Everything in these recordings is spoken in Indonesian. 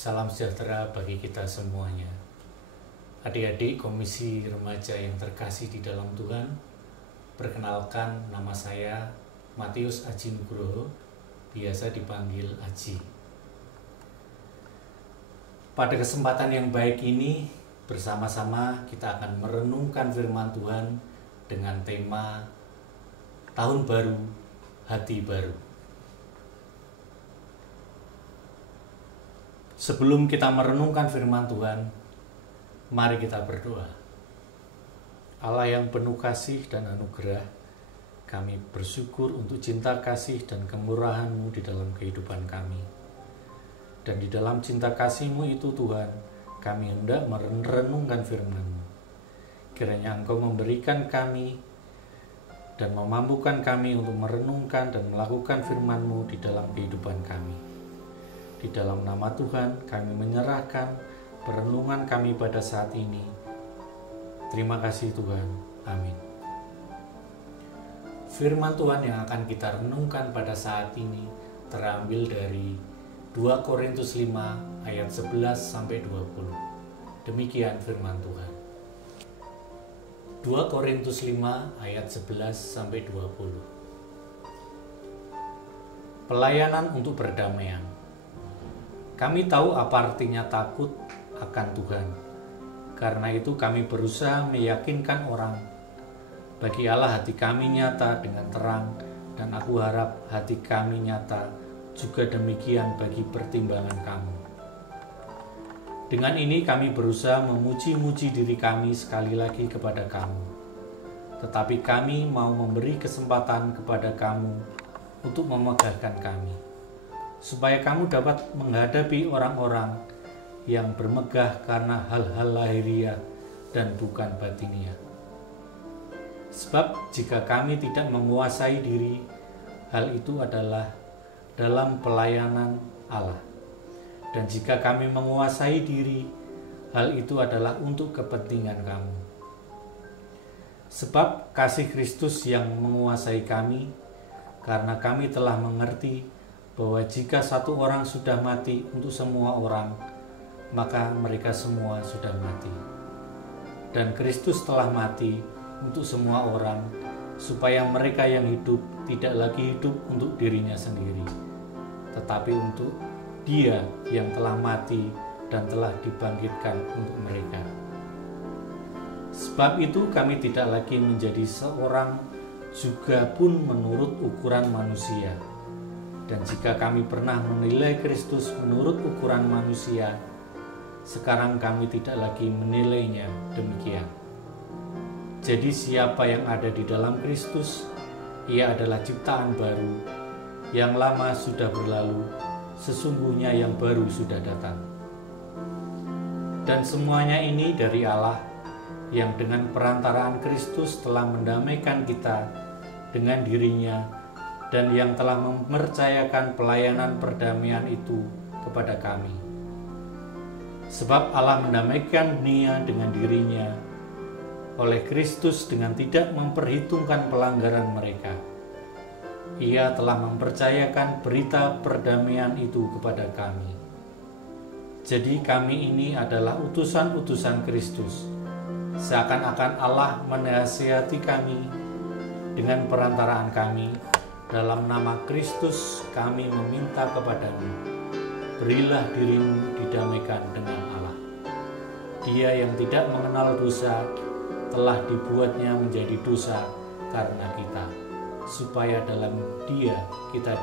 Salam sejahtera bagi kita semuanya. Adik-adik Komisi Remaja yang terkasih di dalam Tuhan, perkenalkan nama saya Matius Aji Nugroho, biasa dipanggil Aji. Pada kesempatan yang baik ini, bersama-sama kita akan merenungkan firman Tuhan dengan tema Tahun Baru, Hati Baru. Sebelum kita merenungkan firman Tuhan, mari kita berdoa. Allah yang penuh kasih dan anugerah, kami bersyukur untuk cinta kasih dan kemurahan-Mu di dalam kehidupan kami. Dan di dalam cinta kasih-Mu itu Tuhan, kami hendak merenungkan firman-Mu. Kiranya Engkau memberikan kami dan memampukan kami untuk merenungkan dan melakukan firman-Mu di dalam kehidupan kami. Di dalam nama Tuhan, kami menyerahkan perenungan kami pada saat ini. Terima kasih Tuhan. Amin. Firman Tuhan yang akan kita renungkan pada saat ini terambil dari 2 Korintus 5 ayat 11 sampai 20. Demikian firman Tuhan. 2 Korintus 5 ayat 11 sampai 20. Pelayanan untuk perdamaian. Kami tahu apa artinya takut akan Tuhan. Karena itu kami berusaha meyakinkan orang. Bagi Allah hati kami nyata dengan terang, dan aku harap hati kami nyata juga demikian bagi pertimbangan kamu. Dengan ini kami berusaha memuji-muji diri kami sekali lagi kepada kamu. Tetapi kami mau memberi kesempatan kepada kamu untuk memegahkan kami, supaya kamu dapat menghadapi orang-orang yang bermegah karena hal-hal lahiriah dan bukan batiniah. Sebab jika kami tidak menguasai diri, hal itu adalah dalam pelayanan Allah. Dan jika kami menguasai diri, hal itu adalah untuk kepentingan kamu. Sebab kasih Kristus yang menguasai kami, karena kami telah mengerti bahwa jika satu orang sudah mati untuk semua orang, maka mereka semua sudah mati. Dan Kristus telah mati untuk semua orang, supaya mereka yang hidup tidak lagi hidup untuk dirinya sendiri, tetapi untuk Dia yang telah mati dan telah dibangkitkan untuk mereka. Sebab itu kami tidak lagi menjadi seorang juga pun menurut ukuran manusia. Dan jika kami pernah menilai Kristus menurut ukuran manusia, sekarang kami tidak lagi menilainya demikian. Jadi siapa yang ada di dalam Kristus, ia adalah ciptaan baru. Yang lama sudah berlalu, sesungguhnya yang baru sudah datang. Dan semuanya ini dari Allah, yang dengan perantaraan Kristus telah mendamaikan kita dengan dirinya, dan yang telah mempercayakan pelayanan perdamaian itu kepada kami. Sebab Allah mendamaikan dunia dengan dirinya oleh Kristus dengan tidak memperhitungkan pelanggaran mereka. Ia telah mempercayakan berita perdamaian itu kepada kami. Jadi kami ini adalah utusan-utusan Kristus. Seakan-akan Allah menasihati kami dengan perantaraan kami. Dalam nama Kristus kami meminta kepadamu, berilah dirimu didamaikan dengan Allah. Dia yang tidak mengenal dosa telah dibuatnya menjadi dosa karena kita, supaya dalam Dia kita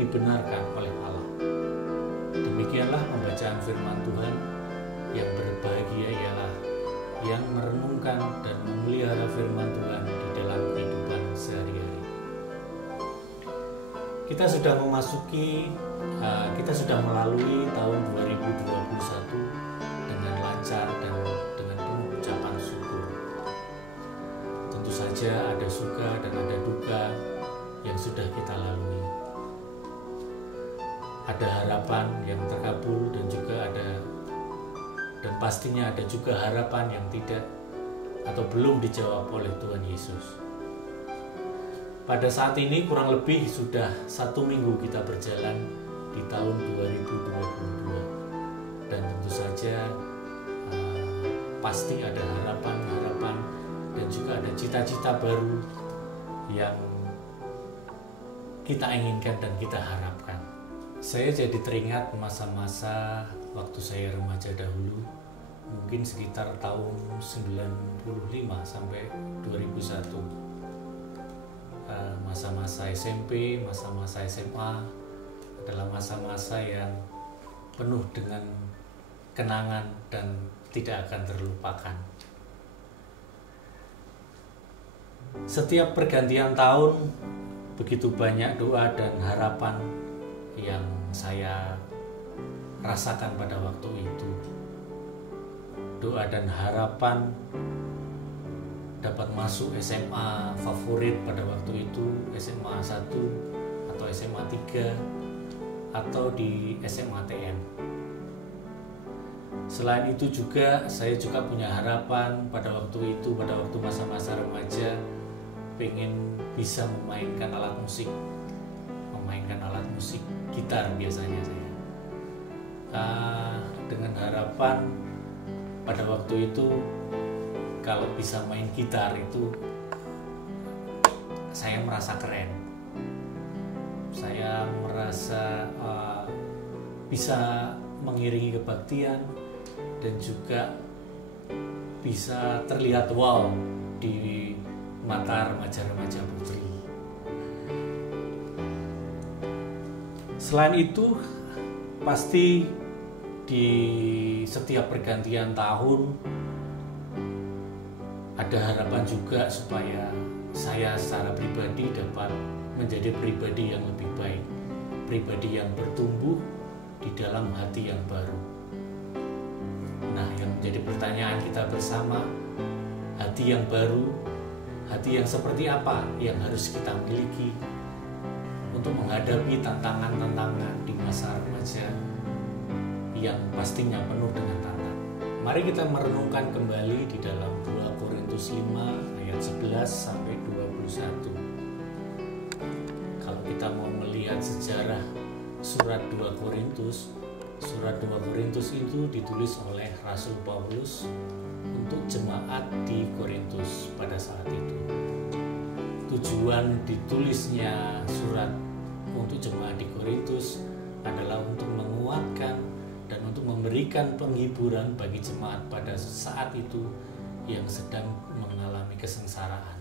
dibenarkan oleh Allah. Demikianlah pembacaan firman Tuhan. Yang berbahagia ialah yang merenungkan dan memelihara firman Tuhan di dalam kehidupan sehari-hari. Kita sudah melalui tahun 2021 dengan lancar dan dengan penuh ucapan syukur. Tentu saja ada suka dan ada duka yang sudah kita lalui. Ada harapan yang terkabul dan pastinya ada juga harapan yang tidak atau belum dijawab oleh Tuhan Yesus. Pada saat ini kurang lebih sudah 1 minggu kita berjalan di tahun 2022. remaja pasti ada harapan-harapan dan juga ada cita-cita baru yang kita inginkan dan kita harapkan. Saya jadi teringat masa-masa waktu saya remaja dahulu, mungkin sekitar tahun 95 sampai 2001. Masa-masa SMP, masa-masa SMA adalah masa-masa yang penuh dengan kenangan dan tidak akan terlupakan. Setiap pergantian tahun, begitu banyak doa dan harapan yang saya rasakan pada waktu itu. Doa dan harapan dapat masuk SMA favorit pada waktu itu, SMA 1 atau SMA 3 atau di SMA TN. Selain itu juga saya juga punya harapan pada waktu itu, pada waktu masa-masa remaja, pengen bisa memainkan alat musik gitar biasanya saya. Dengan harapan pada waktu itu kalau bisa main gitar itu saya merasa keren. Saya merasa bisa mengiringi kebaktian dan juga bisa terlihat wow di mata remaja-remaja putri. Selain itu, pasti di setiap pergantian tahun ada harapan juga supaya saya secara pribadi dapat menjadi pribadi yang lebih baik, pribadi yang bertumbuh di dalam hati yang baru. Nah, yang menjadi pertanyaan kita bersama, hati yang baru, hati yang seperti apa yang harus kita miliki untuk menghadapi tantangan-tantangan di masa remaja yang pastinya penuh dengan tantangan. Mari kita merenungkan kembali di dalam 2 Korintus 5 ayat 11 sampai 21. Kalau kita mau melihat sejarah surat 2 Korintus itu ditulis oleh Rasul Paulus untuk jemaat di Korintus pada saat itu. Tujuan ditulisnya surat untuk jemaat di Korintus adalah untuk menguatkan dan untuk memberikan penghiburan bagi jemaat pada saat itu yang sedang mengalami kesengsaraan.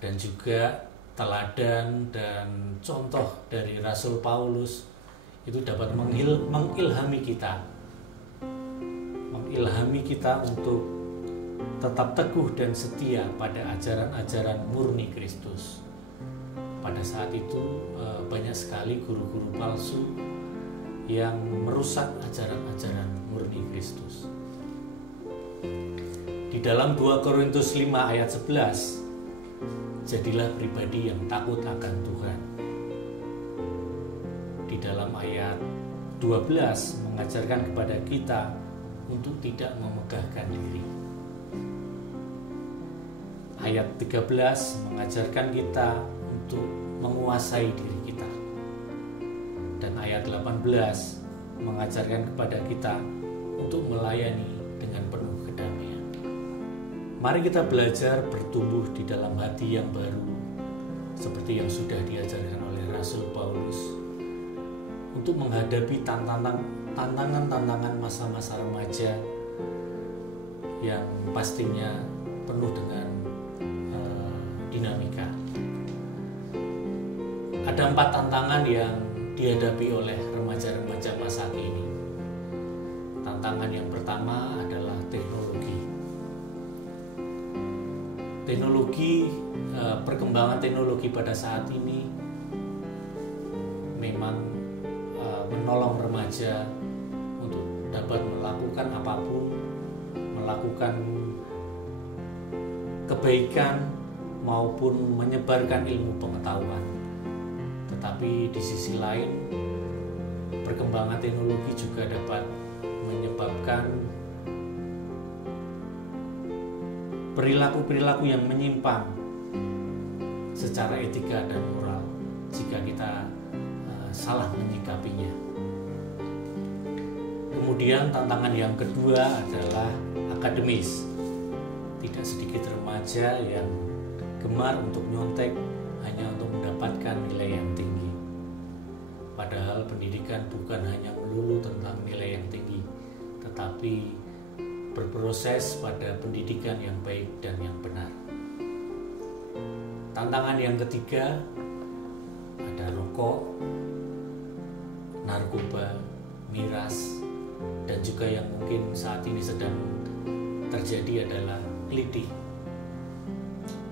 Dan juga teladan dan contoh dari Rasul Paulus itu dapat mengilhami kita untuk tetap teguh dan setia pada ajaran-ajaran murni Kristus. Pada saat itu banyak sekali guru-guru palsu yang merusak ajaran-ajaran murni Kristus. Di dalam 2 Korintus 5 ayat 11, jadilah pribadi yang takut akan Tuhan. Di dalam ayat 12 mengajarkan kepada kita untuk tidak memegahkan diri. Ayat 13 mengajarkan kita untuk menguasai diri kita. Dan ayat 18 mengajarkan kepada kita untuk melayani dengan penuh kedamaian. Mari kita belajar bertumbuh di dalam hati yang baru, seperti yang sudah diajarkan oleh Rasul Paulus, untuk menghadapi tantangan-tantangan masa-masa remaja yang pastinya penuh dengan dinamika. Ada 4 tantangan yang dihadapi oleh remaja-remaja masa kini. Tantangan yang pertama adalah teknologi. Perkembangan teknologi pada saat ini memang menolong remaja untuk dapat melakukan apapun, melakukan kebaikan maupun menyebarkan ilmu pengetahuan. Tetapi di sisi lain, perkembangan teknologi juga dapat menyebabkan perilaku-perilaku yang menyimpang secara etika dan moral jika kita salah menyikapinya. Kemudian tantangan yang kedua adalah akademis. Tidak sedikit remaja yang gemar untuk nyontek hanya untuk mendapatkan nilai yang tinggi. Padahal pendidikan bukan hanya melulu tentang nilai yang tinggi, tetapi berproses pada pendidikan yang baik dan yang benar. Tantangan yang ketiga ada rokok, narkoba, miras, dan juga yang mungkin saat ini sedang terjadi adalah kelitih.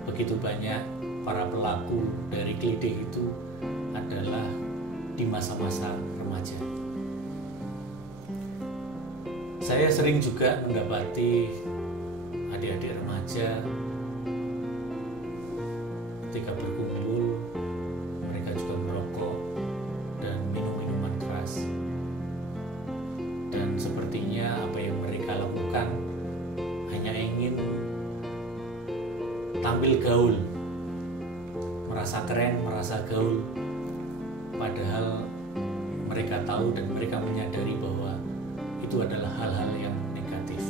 Begitu banyak para pelaku dari kelitih itu adalah di masa-masa remaja. Saya sering juga mendapati adik-adik remaja ketika berkumpul, mereka juga merokok dan minum minuman keras. Dan sepertinya apa yang mereka lakukan hanya ingin tampil gaul, merasa keren, merasa gaul, padahal mereka tahu dan mereka menyadari bahwa itu adalah hal-hal yang negatif.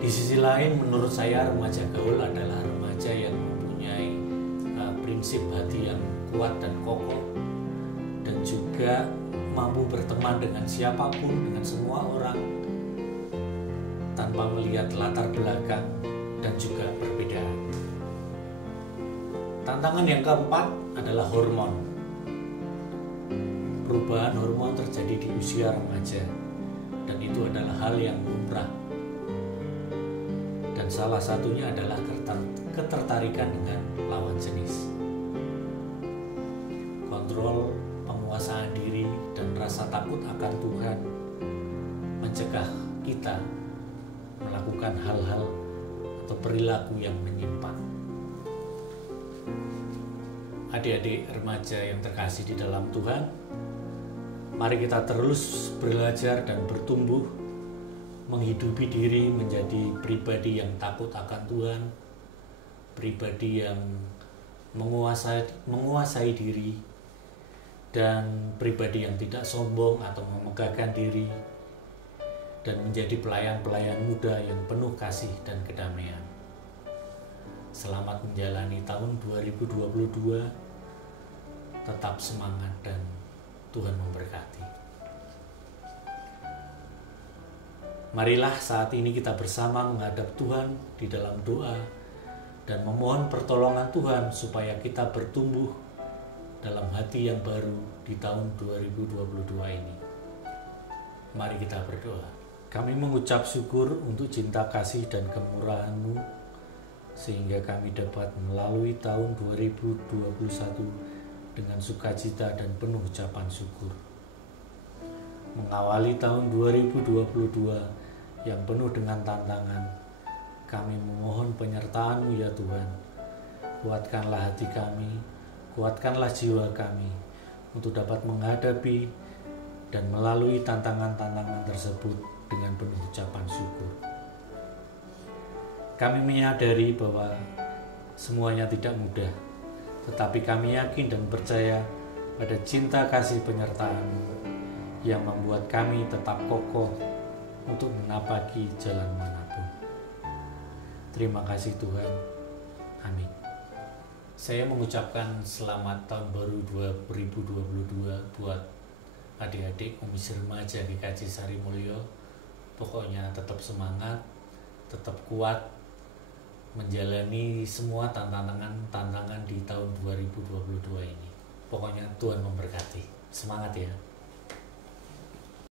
Di sisi lain, menurut saya remaja gaul adalah remaja yang mempunyai prinsip hati yang kuat dan kokoh, dan juga mampu berteman dengan siapapun, dengan semua orang, tanpa melihat latar belakang dan juga perbedaan. Tantangan yang keempat adalah hormon. Perubahan hormon terjadi di usia remaja, dan itu adalah hal yang lumrah. Dan salah satunya adalah ketertarikan dengan lawan jenis. Kontrol, penguasaan diri, dan rasa takut akan Tuhan mencegah kita melakukan hal-hal atau perilaku yang menyimpang. Adik-adik remaja yang terkasih di dalam Tuhan, mari kita terus belajar dan bertumbuh, menghidupi diri menjadi pribadi yang takut akan Tuhan, pribadi yang menguasai diri, dan pribadi yang tidak sombong atau memegahkan diri, dan menjadi pelayan-pelayan muda yang penuh kasih dan kedamaian. Selamat menjalani tahun 2022, tetap semangat dan Tuhan memberkati. Marilah saat ini kita bersama menghadap Tuhan di dalam doa dan memohon pertolongan Tuhan supaya kita bertumbuh dalam hati yang baru di tahun 2022 ini. Mari kita berdoa. Kami mengucap syukur untuk cinta kasih dan kemurahan-Mu, sehingga kami dapat melalui tahun 2021 dengan sukacita dan penuh ucapan syukur. Mengawali tahun 2022 yang penuh dengan tantangan, kami memohon penyertaan-Mu ya Tuhan. Kuatkanlah hati kami, kuatkanlah jiwa kami untuk dapat menghadapi dan melalui tantangan-tantangan tersebut dengan penuh ucapan syukur. Kami menyadari bahwa semuanya tidak mudah, tetapi kami yakin dan percaya pada cinta kasih penyertaan-Mu yang membuat kami tetap kokoh untuk menapaki jalan manapun. Terima kasih Tuhan. Amin. Saya mengucapkan selamat tahun baru 2022 buat adik-adik Komisi Remaja GKJ Sari Mulyo. Pokoknya tetap semangat, tetap kuat menjalani semua tantangan di tahun 2022 ini. Pokoknya Tuhan memberkati. Semangat ya.